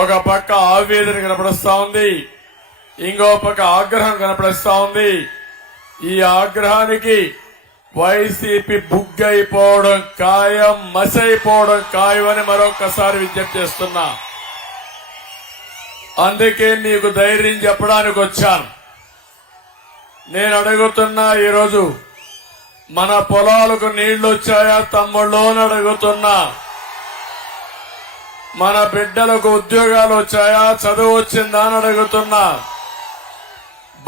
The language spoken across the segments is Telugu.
ఒక పక్క ఆవేదన కనపడుస్తా ఉంది, ఇంకో పక్క ఆగ్రహం కనపడుస్తా ఉంది. ఈ ఆగ్రహానికి వైసీపీ బుగ్గైపోవడం ఖాయం, మసైపోవడం ఖాయం అని మరొకసారి విజ్ఞప్తి చేస్తున్నా. అందుకే నీకు ధైర్యం చెప్పడానికి వచ్చాను. నేను అడుగుతున్నా, ఈరోజు మన పొలాలకు నీళ్లు వచ్చాయా తమ్ముళ్ళు అని అడుగుతున్నా. మన బిడ్డలకు ఉద్యోగాలు వచ్చాయా, చదువు వచ్చిందా అని అడుగుతున్నా.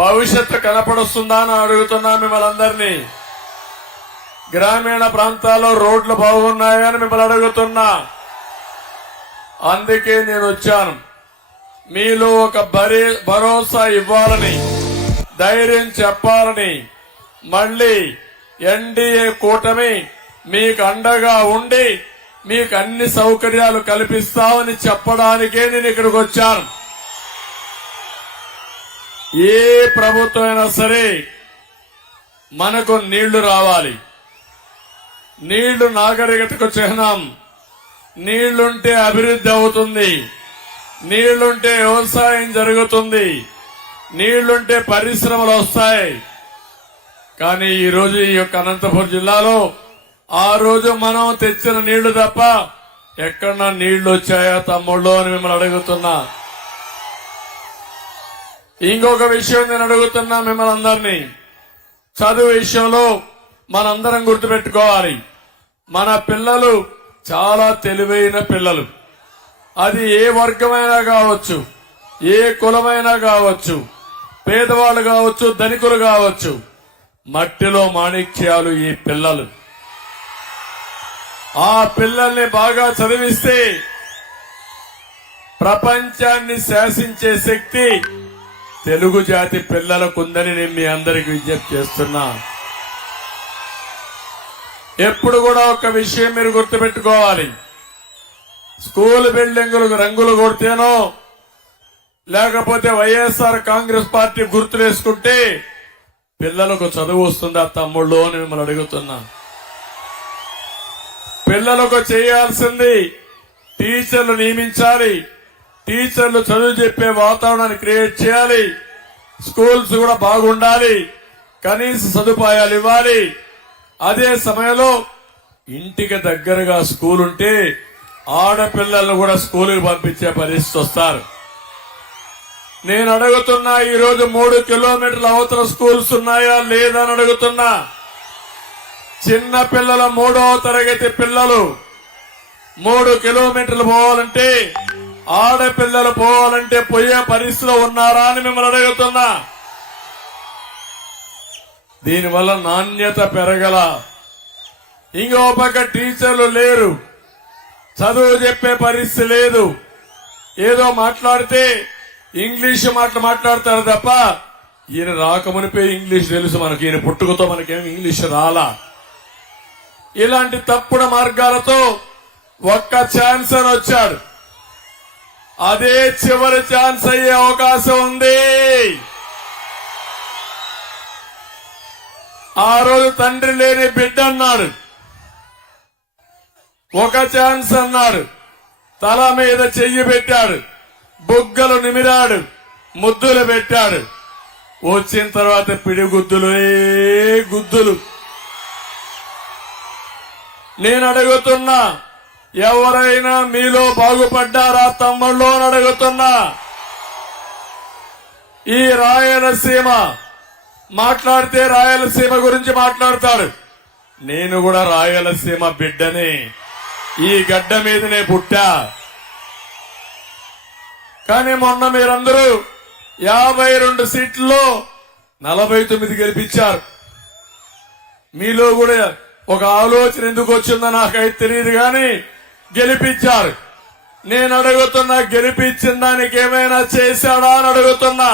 భవిష్యత్తు కనపడుస్తుందా అని అడుగుతున్నా మిమ్మల్ని అందరినీ. గ్రామీణ ప్రాంతాల్లో రోడ్లు బాగున్నాయా అని మిమ్మల్ని అడుగుతున్నా. అందుకే నేను వచ్చాను. మీలో ఒక భరోసా ఇవ్వాలని, ధైర్యం చెప్పాలని, మళ్లీ ఎన్డీఏ కూటమి మీకు అండగా ఉండి మీకు అన్ని సౌకర్యాలు కల్పిస్తామని చెప్పడానికే నేను ఇక్కడికి వచ్చాను. ఏ ప్రభుత్వం అయినా సరే మనకు నీళ్లు రావాలి. నీళ్లు నాగరికతకు చిహ్నం. నీళ్లుంటే అభివృద్ధి అవుతుంది, నీళ్లుంటే వ్యవసాయం జరుగుతుంది, నీళ్లుంటే పరిశ్రమలు వస్తాయి. కానీ ఈ రోజు ఈ యొక్క అనంతపురం జిల్లాలో ఆ రోజు మనం తెచ్చిన నీళ్లు తప్ప ఎక్కడన్నా నీళ్లు వచ్చాయా తమ్ముళ్ళు అని మిమ్మల్ని అడుగుతున్నా. ఇంకొక విషయం నేను అడుగుతున్నా మిమ్మల్ని అందరినీ. చదువు విషయంలో మనందరం గుర్తుపెట్టుకోవాలి. మన పిల్లలు చాలా తెలివైన పిల్లలు. అది ఏ వర్గమైనా కావచ్చు, ఏ కులమైనా కావచ్చు, పేదవాళ్ళు కావచ్చు, ధనికులు కావచ్చు. మట్టిలో మాణిక్యాలు ఈ పిల్లలు. ఆ పిల్లల్ని బాగా చదివిస్తే ప్రపంచాన్ని శాసించే శక్తి తెలుగు జాతి పిల్లలకుందని నేను మీ అందరికీ విజ్ఞప్తి చేస్తున్నా. ఎప్పుడు కూడా ఒక విషయం మీరు గుర్తుపెట్టుకోవాలి. స్కూల్ బిల్డింగులకు రంగులు కొడితేనో లేకపోతే వైఎస్ఆర్ కాంగ్రెస్ పార్టీ గుర్తులేసుకుంటే పిల్లలకు చదువు వస్తుందా తమ్ముళ్ళు అని మిమ్మల్ని అడుగుతున్నా. పిల్లలకు చేయాల్సింది టీచర్లు నియమించాలి, టీచర్లు చదువు చెప్పే వాతావరణాన్ని క్రియేట్ చేయాలి, స్కూల్స్ కూడా బాగుండాలి, కనీస సదుపాయాలు ఇవ్వాలి. అదే సమయంలో ఇంటికి దగ్గరగా స్కూల్ ఉంటే ఆడపిల్లలను కూడా స్కూలుకి పంపించే పరిస్థితి వస్తారు. నేను అడుగుతున్నా, ఈరోజు 3 కిలోమీటర్ల అవతల స్కూల్స్ ఉన్నాయా లేదా అని అడుగుతున్నా. చిన్న పిల్లల 3వ తరగతి పిల్లలు 3 కిలోమీటర్లు పోవాలంటే, ఆడపిల్లలు పోవాలంటే పోయే పరిస్థితిలో ఉన్నారా అని మిమ్మల్ని అడుగుతున్నా. దీనివల్ల నాణ్యత పెరగల. ఇంకో పక్క టీచర్లు లేరు, చదువు చెప్పే పరిస్థితి లేదు. ఏదో మాట్లాడితే ఇంగ్లీష్ మాట్లాడతారు తప్ప ఈయన రాకమునిపే ఇంగ్లీష్ తెలుసు మనకి, ఈయన పుట్టుకతో మనకేం ఇంగ్లీష్ రాలా. ఇలాంటి తప్పుడు మార్గాలతో ఒక్క ఛాన్స్ అని వచ్చాడు. అదే చివరి ఛాన్స్ అయ్యే అవకాశం ఉంది. ఆ రోజు తండ్రి లేని బిడ్డ అన్నాడు, ఒక ఛాన్స్ అన్నాడు, తల మీద చెయ్యి పెట్టాడు, బుగ్గలు నిమిరాడు, ముద్దులు పెట్టాడు. వచ్చిన తర్వాత పిడిగుద్దులే గుద్దులు. నేను అడుగుతున్నా, ఎవరైనా మీలో బాగుపడ్డారా తమ్ముళ్ళు అని అడుగుతున్నా. ఈ రాయలసీమ మాట్లాడితే రాయలసీమ గురించి మాట్లాడతాడు. నేను కూడా రాయలసీమ బిడ్డని, ఈ గడ్డ మీదనే పుట్టా. కానీ మొన్న మీరందరూ 52 సీట్లలో 49 గెలిపించారు. మీలో కూడా ఒక ఆలోచన ఎందుకు వచ్చిందో నాకైతే తెలియదు కానీ గెలిపించారు. నేను అడుగుతున్నా, గెలిపించిన దానికి ఏమైనా చేశాడా అని అడుగుతున్నా.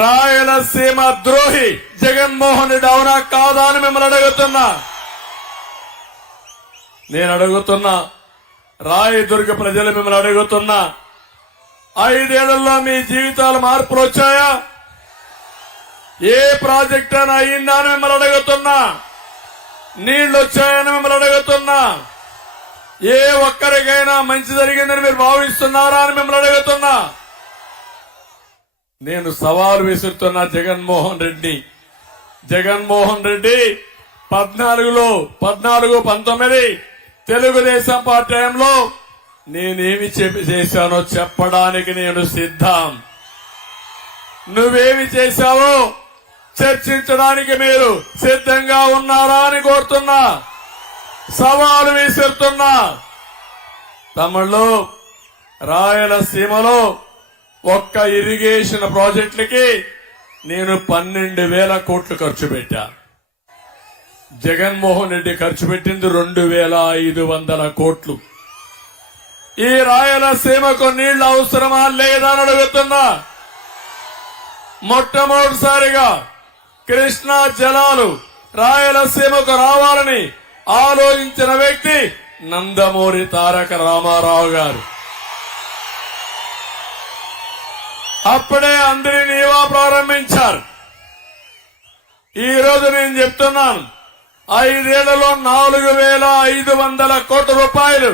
రాయలసీమ ద్రోహి జగన్మోహన్ రెడ్డి అవునా కాదా అని మిమ్మల్ని అడుగుతున్నా. నేను అడుగుతున్నా, రాయదుర్గ ప్రజలు మిమ్మల్ని అడుగుతున్నా, 5 ఏళ్లలో మీ జీవితాలు మార్పులు వచ్చాయా? ఏ ప్రాజెక్ట్ అయినా అయిందా అని మిమ్మల్ని అడుగుతున్నా. నీళ్లు వచ్చాయని మిమ్మల్ని అడుగుతున్నా. ఏ ఒక్కరికైనా మంచి జరిగిందని మీరు భావిస్తున్నారా అని మిమ్మల్ని అడుగుతున్నా. నేను సవాల్ విసురుతున్నా జగన్మోహన్ రెడ్డి 14-19 తెలుగుదేశం పార్టీ టైంలో నేనేమి చేశానో చెప్పడానికి నేను సిద్ధం. నువ్వేమి చేశావో చర్చించడానికి మీరు సిద్ధంగా ఉన్నారా అని కోరుతున్నా, సవాలు విసురుతున్నా. తమిళలో రాయలసీమలో ఒక్క ఇరిగేషన్ ప్రాజెక్టులకి నేను 12,000 కోట్లు ఖర్చు పెట్టా. జగన్మోహన్ రెడ్డి ఖర్చు పెట్టింది 2,500 కోట్లు. ఈ రాయలసీమకు నీళ్లు అవసరమా లేదా అని అడుగుతున్నా. మొట్టమొదటిసారిగా కృష్ణా జలాలు రాయలసీమకు రావాలని ఆలోచించిన వ్యక్తి నందమూరి తారక రామారావు గారు. అప్పుడే అందరి నీవా ప్రారంభించారు. ఈ రోజు నేను చెప్తున్నాను, 5 ఏళ్లలో 4,500 కోట్ల రూపాయలు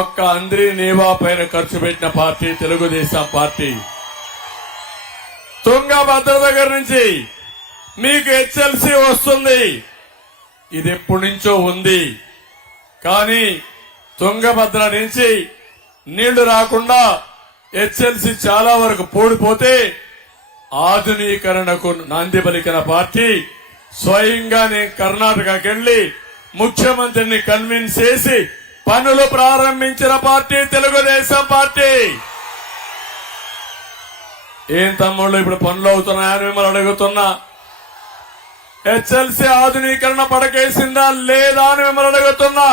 ఒక్క అందరి నీవా పైన ఖర్చు పెట్టిన పార్టీ తెలుగుదేశం పార్టీ. తుంగభద్ర దగ్గర నుంచి మీకు హెచ్ఎల్సీ వస్తుంది, ఇది ఎప్పటి నుంచో ఉంది. కానీ తుంగభద్ర నుంచి నీళ్లు రాకుండా హెచ్ఎల్సీ చాలా వరకు పూడిపోతే ఆధునీకరణకు నాంది పలికిన పార్టీ. స్వయంగా నేను కర్ణాటకకి వెళ్లి ముఖ్యమంత్రిని కన్విన్స్ చేసి పనులు ప్రారంభించిన పార్టీ తెలుగుదేశం పార్టీ. ఏం తమ్ముళ్ళు ఇప్పుడు పనులు అవుతున్నాయని మిమ్మల్ని అడుగుతున్నా. హెచ్ఎల్సీ ఆధునీకరణ పడకేసిందా లేదా అని మిమ్మల్ని అడుగుతున్నా.